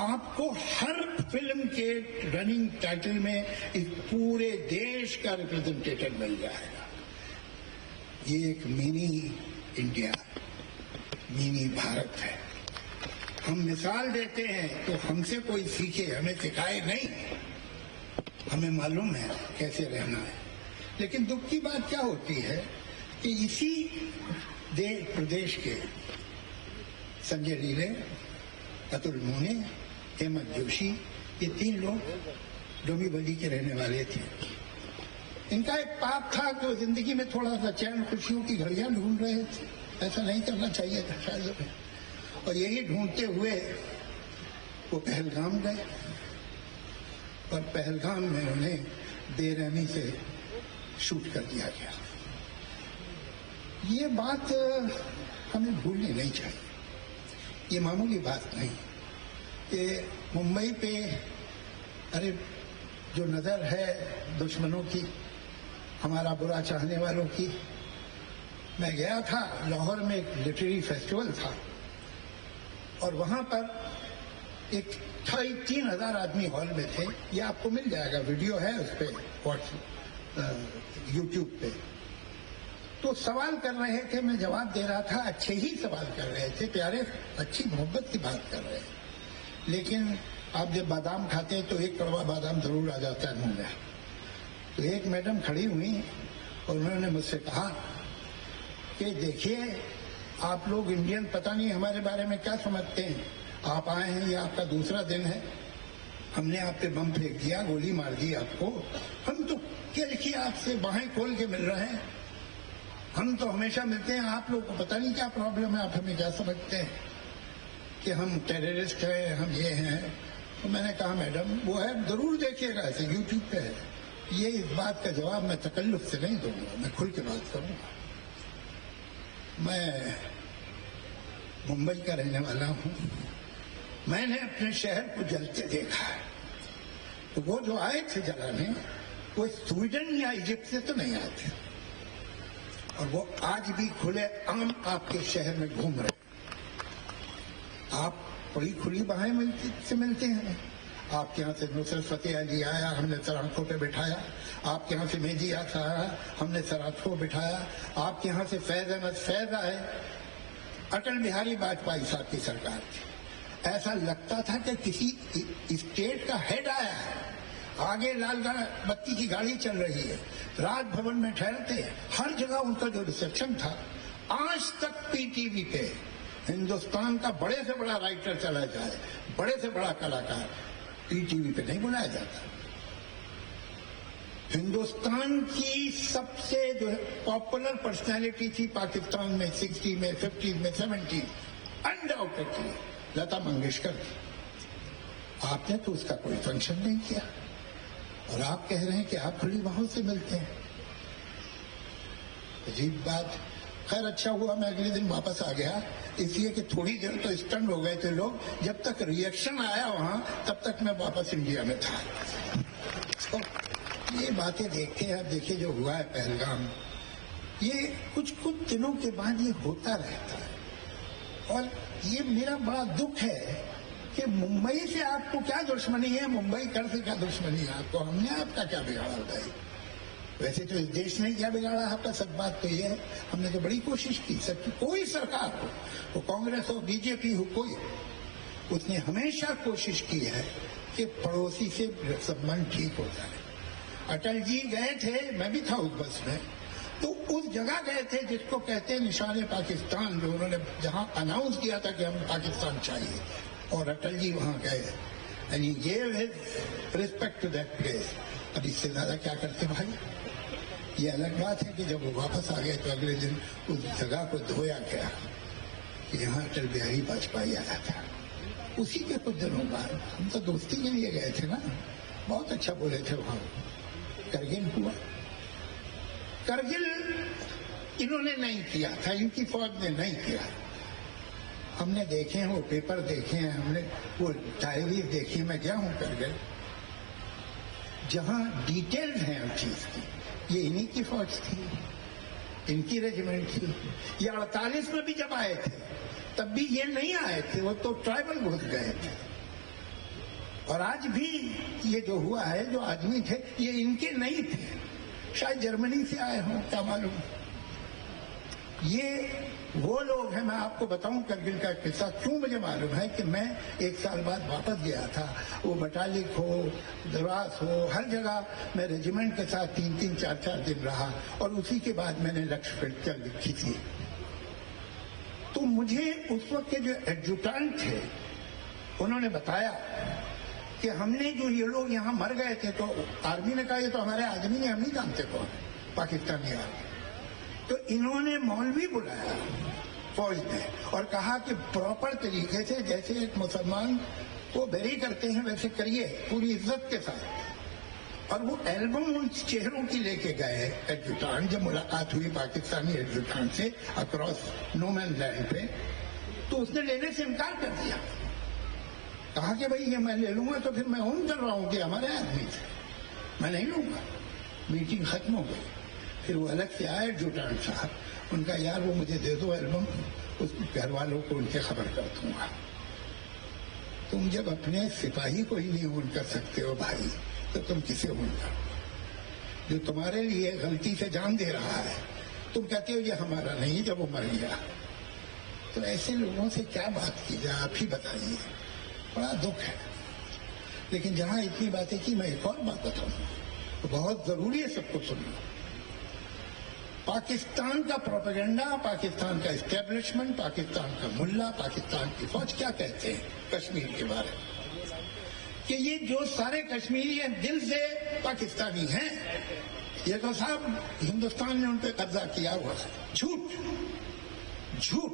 आपको हर फिल्म के running title में इस पूरे देश का रिप्रेजेंटेटिव मिल जाएगा। ये एक मिनी इंडिया, मिनी भारत है। हम मिसाल देते हैं तो हमसे कोई सीखे, हमें सिखाए नहीं, हमें मालूम है कैसे रहना है। लेकिन दुख की बात क्या होती है कि इसी प्रदेश के संजय लीले, अतुल मोने, हेमंत जोशी, ये 3 लोग डोंबिवली के रहने वाले थे। इनका एक पाप था कि जिंदगी में थोड़ा सा चैन खुशियों की घड़ियां ढूंढ रहे थे। ऐसा नहीं करना चाहिए था शायद। और यही ढूंढते हुए वो पहलगाम गए और पहलगाम में उन्हें बेरहमी से शूट कर दिया गया। ये बात हमें भूलनी नहीं चाहिए। ये मामूली बात नहीं। ये मुंबई पे अरे जो नजर है दुश्मनों की, हमारा बुरा चाहने वालों की। मैं गया था, लाहौर में एक लिटरेरी फेस्टिवल था और वहां पर एक 3,000 आदमी हॉल में थे। ये आपको मिल जाएगा, वीडियो है उस पर यूट्यूब पे। तो सवाल कर रहे थे, मैं जवाब दे रहा था। अच्छे ही सवाल कर रहे थे, प्यारे, अच्छी मोहब्बत की बात कर रहे हैं। लेकिन आप जब बादाम खाते हैं तो एक कड़वा बादाम जरूर आ जाता है मुंह में। तो एक मैडम खड़ी हुई और उन्होंने मुझसे कहा कि देखिए, आप लोग इंडियन पता नहीं हमारे बारे में क्या समझते हैं। आप आए हैं, ये आपका दूसरा दिन है, हमने आप पे बम फेंक दिया, गोली मार दी आपको। हम तो क्या लिखिए आपसे बाहें खोल के मिल रहे हैं। हम तो हमेशा मिलते हैं, आप लोग को पता नहीं क्या प्रॉब्लम है, आप हमें क्या समझते हैं कि हम टेररिस्ट हैं, हम ये हैं। तो मैंने कहा मैडम वो है, जरूर देखिएगा, ऐसे यूट्यूब पे है। ये इस बात का जवाब मैं तकल्लुफ से नहीं दूंगा, मैं खुल के बात करूंगा। मैं मुंबई का रहने वाला हूं। मैंने अपने शहर को जलते देखा है। तो वो जो आए थे जलाने, वो स्वीडन या इजिप्ट से तो नहीं आए थे। और वो आज भी खुले आम आपके शहर में घूम रहे। आप बड़ी खुली बाहें से मिलते हैं। आपके यहाँ से नुसरत फतेह अली आया, हमने सराखों पे बिठाया। आपके यहाँ से मेहदी आता आया, हमने सराखों बिठाया। आपके यहाँ से फैज अहमद फैज आए। अटल बिहारी वाजपेयी साहब की सरकार थी। ऐसा लगता था कि किसी स्टेट का हेड आया है। आगे लाल बत्ती की गाड़ी चल रही है, राजभवन में ठहरते हैं। हर जगह उनका जो रिसेप्शन था, आज तक पीटीवी पे हिंदुस्तान का बड़े से बड़ा राइटर चला जाए, बड़े से बड़ा कलाकार, पीटीवी पे नहीं बुलाया जाता। हिंदुस्तान की सबसे जो पॉपुलर पर्सनैलिटी थी पाकिस्तान में 60 में, 50 में, 70, अनडाउटेडली लता मंगेशकर थी। आपने तो उसका कोई फंक्शन नहीं किया और आप कह रहे हैं कि आप खुली बाहों से मिलते हैं। अजीब बात। खैर, अच्छा हुआ मैं अगले दिन वापस आ गया, इसलिए कि थोड़ी देर तो स्टन हो गए थे लोग। जब तक रिएक्शन आया वहां, तब तक मैं वापस इंडिया में था। तो ये बातें देखते हैं। अब देखिए जो हुआ है पहलगाम, ये कुछ कुछ दिनों के बाद ये होता रहता है। और ये मेरा बड़ा दुख है कि मुंबई से आपको क्या दुश्मनी है, मुंबई कर से क्या दुश्मनी है आपको। हमने आपका क्या बिगाड़ा भाई? वैसे तो इस देश ने क्या बिगाड़ा आपका? सब बात तो ये है, हमने तो बड़ी कोशिश की। सबकी कोई सरकार हो, वो कांग्रेस हो, बीजेपी हो, कोई, उसने हमेशा कोशिश की है कि पड़ोसी से संबंध ठीक हो जाए। अटल जी गए थे, मैं भी था उस बस में, तो उस जगह गए थे जिसको कहते हैं निशाने पाकिस्तान, जो उन्होंने जहां अनाउंस किया था कि हमें पाकिस्तान चाहिए, और अटल जी वहां गए and he gave his respect to that place. अब इससे ज्यादा क्या करते भाई? ये अलग बात है कि जब वो वापस आ गए तो अगले दिन उस जगह को धोया गया कि यहाँ अटल बिहारी वाजपेयी आया था। उसी के कुछ दिनों बाद हम तो दोस्ती के लिए गए थे ना, बहुत अच्छा बोले थे वहां। करगिल हुआ, करगिल इन्होंने नहीं किया था, इनकी फौज ने नहीं किया। हमने देखे हैं वो पेपर देखे हैं, हमने वो डायरी देखी। मैं गया हूं करगिल, जहां डिटेल्स हैं हर चीज की। ये इन्हीं की फौज थी, इनकी रेजिमेंट थी। ये 48 में भी जब आए थे तब भी ये नहीं आए थे, वो तो ट्राइबल घुस गए थे। और आज भी ये जो हुआ है, जो आदमी थे ये इनके नहीं थे, शायद जर्मनी से आए हों, क्या मालूम। ये वो लोग हैं, मैं आपको बताऊं करगिल का किस्सा क्यों मुझे मालूम है कि मैं 1 साल बाद वापस गया था। वो बटालिक हो, द्रास हो, हर जगह मैं रेजिमेंट के साथ 3-3, 4-4 दिन रहा और उसी के बाद मैंने लक्ष्य पिक्चर लिखी थी। तो मुझे उस वक्त के जो एडजुटेंट थे उन्होंने बताया कि हमने जो ये लोग यहाँ मर गए थे, तो आर्मी ने कहा ये तो हमारे आदमी ने, हम नहीं जानते कौन है, पाकिस्तानी आर्मी। तो इन्होंने मौलवी बुलाया फौज में और कहा कि प्रॉपर तरीके से जैसे एक मुसलमान को बेरी करते हैं वैसे करिए, पूरी इज्जत के साथ। और वो एल्बम उन चेहरों की लेके गए एडजुटेंट, जब मुलाकात हुई पाकिस्तानी एडजुटेंट से अक्रॉस नो मैन लैंड पे, तो उसने लेने से इनकार कर दिया। कहा कि भाई ये मैं ले लूंगा तो फिर मैं उन कर रहा हूँ कि हमारे आदमी थे, मैं नहीं लूंगा। मीटिंग खत्म हो गई। फिर वो अलग से आए एडजुटेंट साहब, उनका यार वो मुझे दे दो एल्बम, उस घर वालों को उनसे खबर कर दूंगा। तुम जब अपने सिपाही को ही नहीं ऊन कर सकते हो भाई, तो तुम किसे ऊन करो? जो तुम्हारे लिए गलती से जान दे रहा है, तुम कहते हो ये हमारा नहीं, जब वो मर गया। तो ऐसे लोगों से क्या बात की जाए, आप ही बताइए। बड़ा दुख है। लेकिन जहां इतनी बातें की, मैं एक और बात बताऊं, तो बहुत जरूरी है सबको सुनना। पाकिस्तान का प्रोपेगेंडा, पाकिस्तान का एस्टेब्लिशमेंट, पाकिस्तान का मुल्ला, पाकिस्तान की फौज क्या कहते हैं कश्मीर के बारे में? कि ये जो सारे कश्मीरी हैं दिल से पाकिस्तानी हैं, ये तो साहब हिंदुस्तान ने उन पर कब्जा किया हुआ है। झूठ झूठ।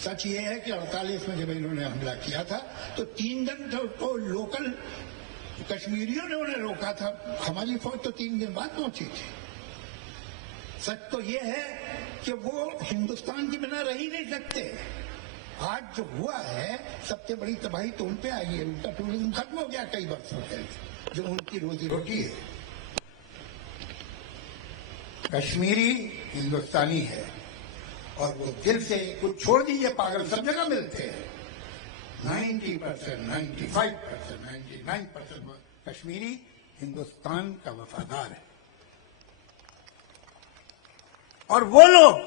सच ये है कि 48 में जब इन्होंने हमला किया था तो 3 दिन तो लोकल कश्मीरियों ने उन्हें रोका था, हमारी फौज तो 3 दिन बाद पहुंची थी। सच तो ये है कि वो हिंदुस्तान के बिना रह ही नहीं सकते। आज जो हुआ है, सबसे बड़ी तबाही तो उन पे आई है, उनका टूरिज्म खत्म हो गया कई वर्षों से, जो उनकी रोजी रोटी है। कश्मीरी हिंदुस्तानी है और वो दिल से, कुछ छोड़ दीजिए, पागल सब जगह मिलते हैं। 90%, 95%, 99% कश्मीरी हिंदुस्तान का वफादार है। और वो लोग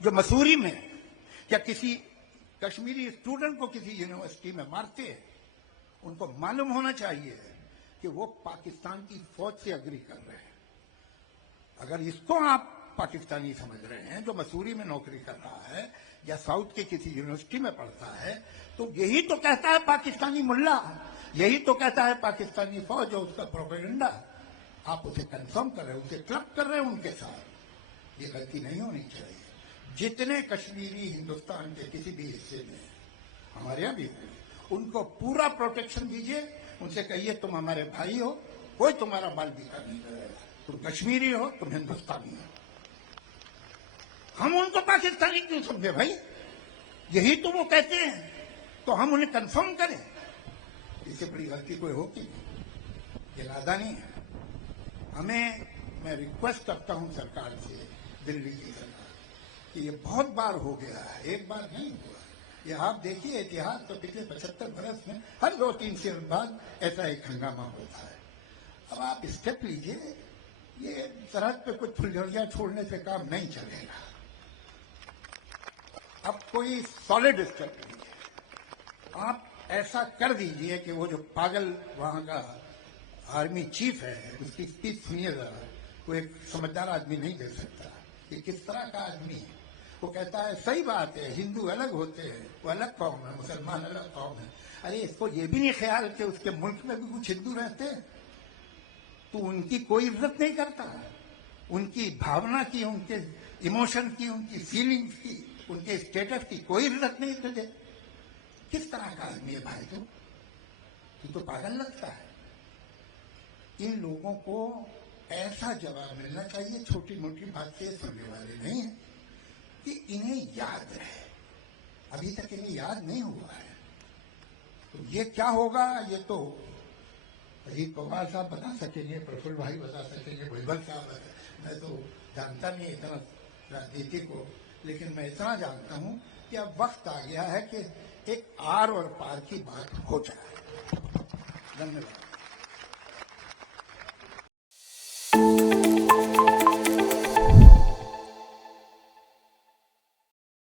जो मसूरी में या किसी कश्मीरी स्टूडेंट को किसी यूनिवर्सिटी में मारते हैं, उनको मालूम होना चाहिए कि वो पाकिस्तान की फौज से अग्री कर रहे हैं। अगर इसको आप पाकिस्तानी समझ रहे हैं, जो मसूरी में नौकरी कर रहा है या साउथ के किसी यूनिवर्सिटी में पढ़ता है, तो यही तो कहता है पाकिस्तानी मुल्ला, यही तो कहता है पाकिस्तानी फौज और उसका प्रोपेगेंडा। आप उसे कंफर्म कर रहे हैं, उसे क्लब कर रहे हैं उनके साथ। ये गलती नहीं होनी चाहिए। जितने कश्मीरी हिंदुस्तान के किसी भी हिस्से में, हमारे यहाँ भी, उनको पूरा प्रोटेक्शन दीजिए। उनसे कहिए तुम हमारे भाई हो, कोई तुम्हारा बाल बिका नहीं करेगा, तुम कश्मीरी हो, तुम हिंदुस्तानी हो। हम उनको पाकिस्तानी क्यों समझे भाई? यही तो वो कहते हैं, तो हम उन्हें कंफर्म करें। इससे बड़ी गलती कोई होगी नहीं, ये लादा नहीं है। मैं रिक्वेस्ट करता हूं सरकार से, दिल्ली की सरकार, कि ये बहुत बार हो गया है, एक बार नहीं हुआ। ये आप देखिए इतिहास, तो पिछले 75 बरस में हर 2-3 साल बाद ऐसा एक हंगामा होता है। अब आप स्टेप लीजिए, ये सरहद पे कुछ फुलझड़ियां छोड़ने से काम नहीं चलेगा। अब कोई सॉलिड स्टेप लीजिए। आप ऐसा कर दीजिए कि वो जो पागल वहां का आर्मी चीफ है, उसकी स्पीच सुनिएगा। वो एक समझदार आदमी नहीं दे सकता कि किस तरह का आदमी है। वो कहता है सही बात है, हिंदू अलग होते हैं, वो अलग कौम है, मुसलमान अलग कौम है। अरे इसको ये भी नहीं ख्याल कि उसके मुल्क में भी कुछ हिंदू रहते हैं, तो उनकी कोई इज्जत नहीं करता। उनकी भावना की, उनके इमोशन की, उनकी फीलिंग्स की, उनके स्टेटस की कोई इज्जत नहीं तुझे। किस तरह का आदमी है भाई तू तो पागल लगता है। इन लोगों को ऐसा जवाब मिलना चाहिए, छोटी मोटी बातें सुनने वाले नहीं है, कि इन्हें याद रहे। अभी तक इन्हें याद नहीं हुआ है, तो ये क्या होगा, ये तो अजीत पवार साहब बता सकेंगे, प्रफुल्ल भाई बता सकेंगे, भुजबल साहब, मैं तो जानता नहीं इतना राजनीति को। लेकिन मैं इतना जानता हूं कि अब वक्त आ गया है कि एक आर और पार की बात हो जाए। धन्यवाद।